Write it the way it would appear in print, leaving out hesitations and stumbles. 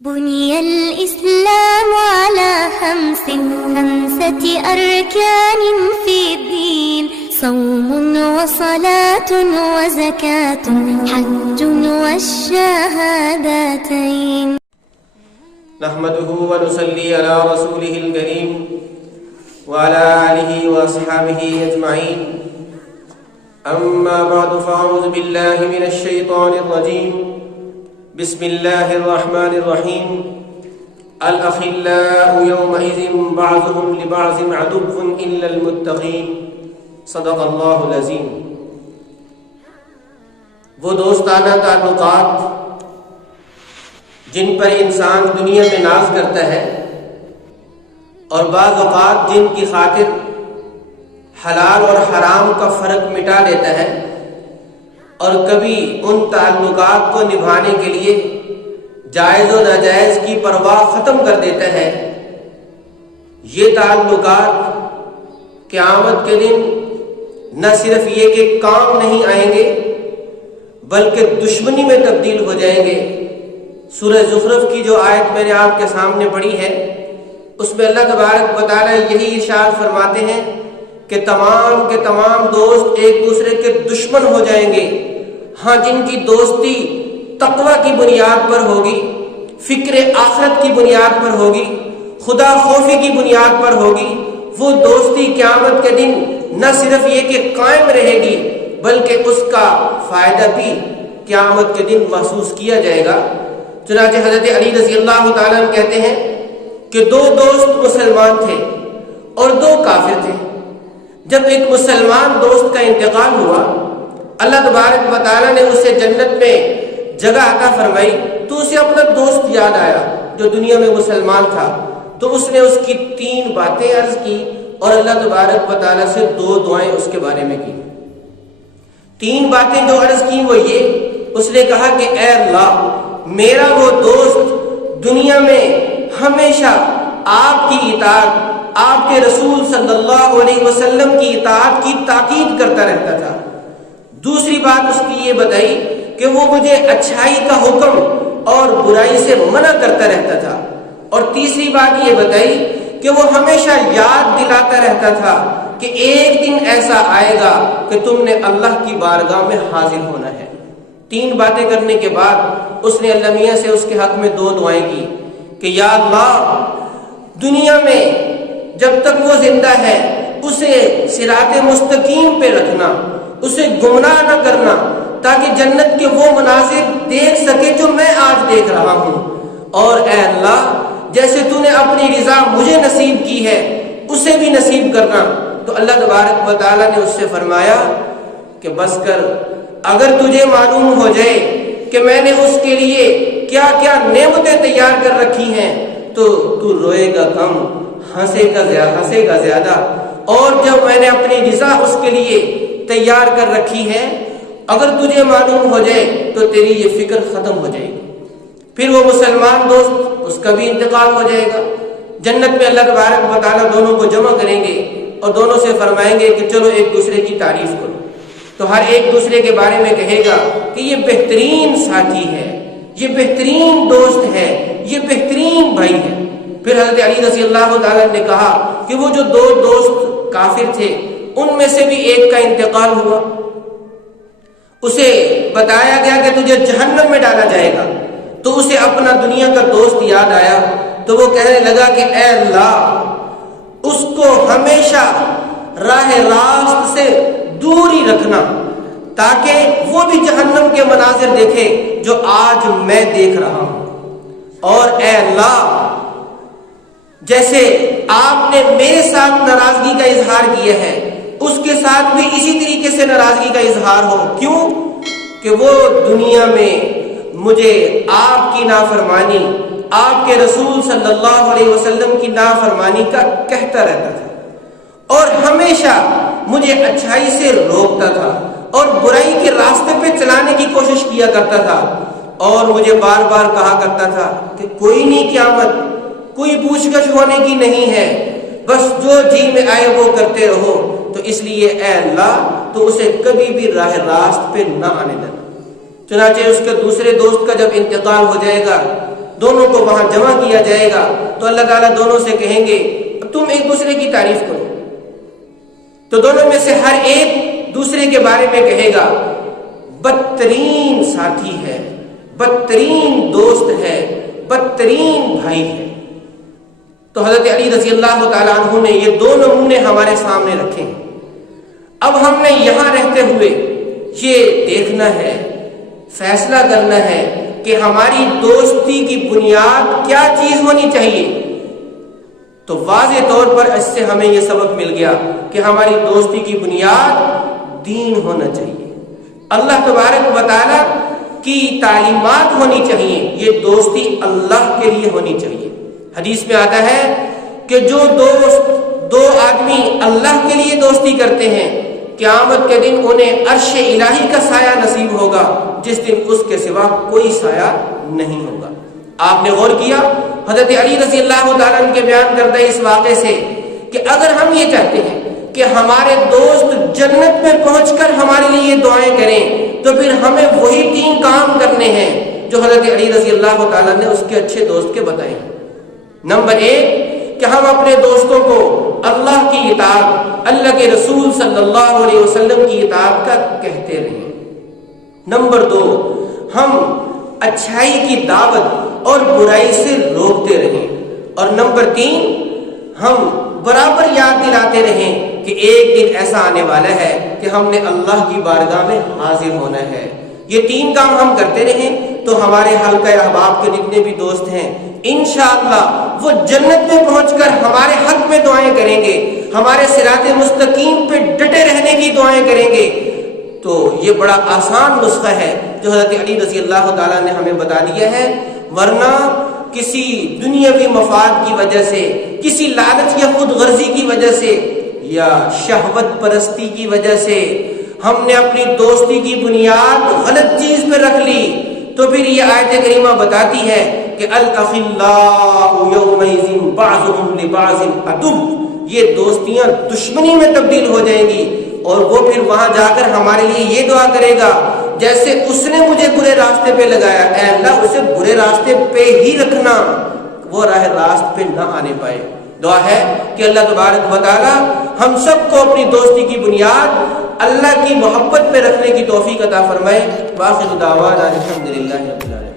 بني الإسلام على خمسة أركان في الدين صوم وصلاة وزكاة حج والشهادتين نحمده ونصلي على رسوله الكريم وعلى آله وأصحابه أجمعين أما بعد فأعوذ بالله من الشيطان الرجيم بسم الله الرحمن الرحيم الأخلاء يومئذ بعضهم لبعض عدو إلا المتقين صدق الله العظيم۔ وہ دوستانہ تعلقات جن پر انسان دنیا میں ناز کرتا ہے اور بعض اوقات جن کی خاطر حلال اور حرام کا فرق مٹا دیتا ہے اور کبھی ان تعلقات کو نبھانے کے لیے جائز و ناجائز کی پرواہ ختم کر دیتا ہے، یہ تعلقات قیامت کے دن نہ صرف یہ کہ کام نہیں آئیں گے بلکہ دشمنی میں تبدیل ہو جائیں گے۔ سورہ زخرف کی جو آیت میں نے آپ کے سامنے پڑھی ہے اس میں اللہ تبارک و تعالیٰ یہی ارشاد فرماتے ہیں کہ تمام کے تمام دوست ایک دوسرے کے دشمن ہو جائیں گے، ہاں جن کی دوستی تقوی کی بنیاد پر ہوگی، فکر آخرت کی بنیاد پر ہوگی، خدا خوفی کی بنیاد پر ہوگی، وہ دوستی قیامت کے دن نہ صرف یہ کہ قائم رہے گی بلکہ اس کا فائدہ بھی قیامت کے دن محسوس کیا جائے گا۔ چنانچہ حضرت علی رضی اللہ تعالیٰ عنہ کہتے ہیں کہ دو دوست مسلمان تھے اور دو کافر تھے۔ جب ایک مسلمان دوست کا انتقال ہوا، اللہ تبارک و تعالیٰ نے اسے جنت میں جگہ عطا فرمائی، تو اسے اپنا دوست یاد آیا جو دنیا میں مسلمان تھا، تو اس نے اس کی 3 باتیں عرض کی اور اللہ تبارک و تعالیٰ سے 2 دعائیں اس کے بارے میں کی۔ 3 باتیں جو عرض کی وہ یہ، اس نے کہا کہ اے اللہ، میرا وہ دوست دنیا میں ہمیشہ آپ کی اطاعت، آپ کے رسول صلی اللہ علیہ وسلم کی اطاعت کی تاکید کرتا رہتا تھا۔ دوسری بات اس کی یہ بتائی کہ وہ مجھے اچھائی کا حکم اور برائی سے منع کرتا رہتا تھا، اور تیسری بات یہ بتائی کہ وہ ہمیشہ یاد دلاتا رہتا تھا کہ ایک دن ایسا آئے گا کہ تم نے اللہ کی بارگاہ میں حاضر ہونا ہے۔ 3 باتیں کرنے کے بعد اس نے اللہ میاں سے اس کے حق میں 2 دعائیں کی کہ یا اللہ، دنیا میں جب تک وہ زندہ ہے اسے صراط مستقیم پہ رکھنا، اسے گمراہ نہ کرنا، تاکہ جنت کے وہ مناظر دیکھ سکے جو میں آج دیکھ رہا ہوں، اور اے اللہ، جیسے تو نے اپنی رضا مجھے نصیب کی ہے اسے بھی نصیب کرنا۔ تو اللہ تبارک و تعالیٰ نے اس سے فرمایا کہ بس کر، اگر تجھے معلوم ہو جائے کہ میں نے اس کے لیے کیا کیا نعمتیں تیار کر رکھی ہیں تو تو روئے گا کم، ہنسے گا زیادہ، اور جب میں نے اپنی رضا اس کے لیے تیار کر رکھی ہے، اگر تجھے معلوم ہو جائے تو تیری یہ فکر ختم ہو جائے گی۔ پھر وہ مسلمان دوست، اس کا بھی انتقال ہو جائے گا۔ جنت میں اللہ تبارک و تعالیٰ دونوں کو جمع کریں گے اور دونوں سے فرمائیں گے کہ چلو ایک دوسرے کی تعریف کرو، تو ہر ایک دوسرے کے بارے میں کہے گا کہ یہ بہترین ساتھی ہے، یہ بہترین دوست ہے، یہ بہترین بھائی ہے۔ پھر حضرت علی رضی اللہ تعالیٰ نے کہا کہ وہ جو 2 دوست کافر تھے ان میں سے بھی ایک کا انتقال ہوا، اسے بتایا گیا کہ تجھے جہنم میں ڈالا جائے گا، تو اسے اپنا دنیا کا دوست یاد آیا، تو وہ کہنے لگا کہ اے اللہ، اس کو ہمیشہ راہ راست سے دور ہی رکھنا تاکہ وہ بھی جہنم کے مناظر دیکھے جو آج میں دیکھ رہا ہوں، اور اے اللہ، جیسے آپ نے میرے ساتھ ناراضگی کا اظہار کیا ہے اس کے ساتھ بھی اسی طریقے سے ناراضگی کا اظہار ہو۔ کیوں؟ کہ وہ دنیا میں مجھے آپ کی نافرمانی، آپ کے رسول صلی اللہ علیہ وسلم کی نافرمانی کا کہتا رہتا تھا اور ہمیشہ مجھے اچھائی سے روکتا تھا اور برائی کے راستے پہ چلانے کی کوشش کیا کرتا تھا، اور مجھے بار بار کہا کرتا تھا کہ کوئی نہیں، قیامت کوئی پوچھ گچھ ہونے کی نہیں ہے، بس جو جی میں آئے وہ کرتے رہو۔ تو اس لیے اے اللہ، تو اسے کبھی بھی راہ راست پہ نہ آنے دینا۔ چنانچہ اس کے دوسرے دوست کا جب انتقال ہو جائے گا، دونوں کو وہاں جمع کیا جائے گا تو اللہ تعالیٰ دونوں سے کہیں گے تم ایک دوسرے کی تعریف کرو، تو دونوں میں سے ہر ایک دوسرے کے بارے میں کہے گا بدترین ساتھی ہے، بدترین دوست ہے، بدترین بھائی ہے۔ تو حضرت علی رضی اللہ تعالیٰ عنہ نے یہ دو نمونے ہمارے سامنے رکھے ہیں۔ اب ہم نے یہاں رہتے ہوئے یہ دیکھنا ہے، فیصلہ کرنا ہے کہ ہماری دوستی کی بنیاد کیا چیز ہونی چاہیے۔ تو واضح طور پر اس سے ہمیں یہ سبق مل گیا کہ ہماری دوستی کی بنیاد دین ہونا چاہیے، اللہ تبارک و تعالیٰ کی تعلیمات ہونی چاہیے، یہ دوستی اللہ کے لیے ہونی چاہیے۔ حدیث میں آتا ہے کہ جو دو آدمی اللہ کے لیے دوستی کرتے ہیں قیامت کے دن انہیں عرش الہی کا سایہ نصیب ہوگا، جس دن اس کے سوا کوئی سایہ نہیں ہوگا۔ آپ نے غور کیا حضرت علی رضی اللہ تعالیٰ عنہ کے بیان کردہ اس واقعے سے کہ اگر ہم یہ چاہتے ہیں کہ ہمارے دوست جنت میں پہنچ کر ہمارے لیے یہ دعائیں کریں تو پھر ہمیں وہی 3 کام کرنے ہیں جو حضرت علی رضی اللہ تعالیٰ نے اس کے اچھے دوست کے بتائے ہیں۔ نمبر 1 کہ ہم اپنے دوستوں کو اللہ کی اطاعت، اللہ کے رسول صلی اللہ علیہ وسلم کی اطاعت کا کہتے رہیں۔ نمبر 2 ہم اچھائی کی دعوت اور برائی سے روکتے رہیں۔ اور نمبر 3 ہم برابر یاد دلاتے رہیں کہ ایک دن ایسا آنے والا ہے کہ ہم نے اللہ کی بارگاہ میں حاضر ہونا ہے۔ یہ 3 کام ہم کرتے رہیں تو ہمارے حلقہ احباب کے جتنے بھی دوست ہیں انشاءاللہ وہ جنت میں پہنچ کر ہمارے حق میں دعائیں کریں گے، ہمارے صراط مستقیم پہ ڈٹے رہنے کی دعائیں کریں گے۔ تو یہ بڑا آسان نسخہ ہے جو حضرت علی رضی اللہ تعالیٰ نے ہمیں بتا دیا ہے، ورنہ کسی دنیاوی مفاد کی وجہ سے، کسی لالچ یا خود غرضی کی وجہ سے یا شہوت پرستی کی وجہ سے ہم نے اپنی دوستی کی بنیاد غلط چیز پہ رکھ لی تو پھر یہ آیت کریمہ بتاتی ہے کہ الاخلاء یومئذ بعضهم لبعض عدو، یہ دوستیاں دشمنی میں تبدیل ہو جائیں گی اور وہ پھر وہاں جا کر ہمارے لیے یہ دعا کرے گا جیسے اس نے مجھے برے راستے پہ لگایا، اے اللہ اسے برے راستے پہ ہی رکھنا، وہ راہ راست پہ نہ آنے پائے۔ دعا ہے کہ اللہ تبارک و تعالی ہم سب کو اپنی دوستی کی بنیاد اللہ کی محبت پہ رکھنے کی توفیق عطا فرمائے۔ واخر دعوانا الحمدللہ رب العالمین۔